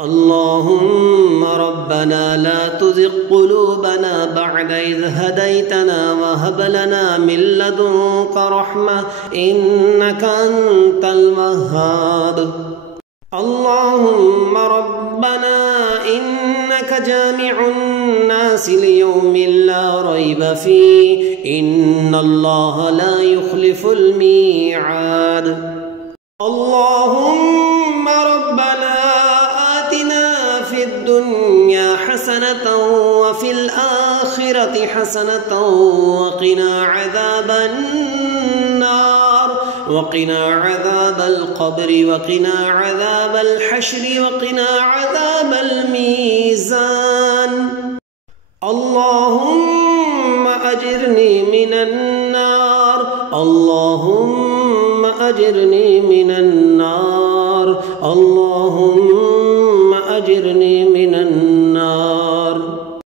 اللهم ربنا لا تزغ قلوبنا بعد إذ هديتنا وهب لنا من لدنك رحمة إنك أنت الوهاب. اللهم ربنا إنك جامع الناس ليوم لا ريب فيه إن الله لا يخلف الميعاد. اللهم ربنا آتنا في الدنيا حسنة وفي الآخرة حسنة وقنا عذاب النار وقنا عذاب القبر وقنا عذاب الحشر وقنا عذاب الميزان. اللهم أجرني من النار. اللهم أجرني من النار. اللهم أجرني من النار.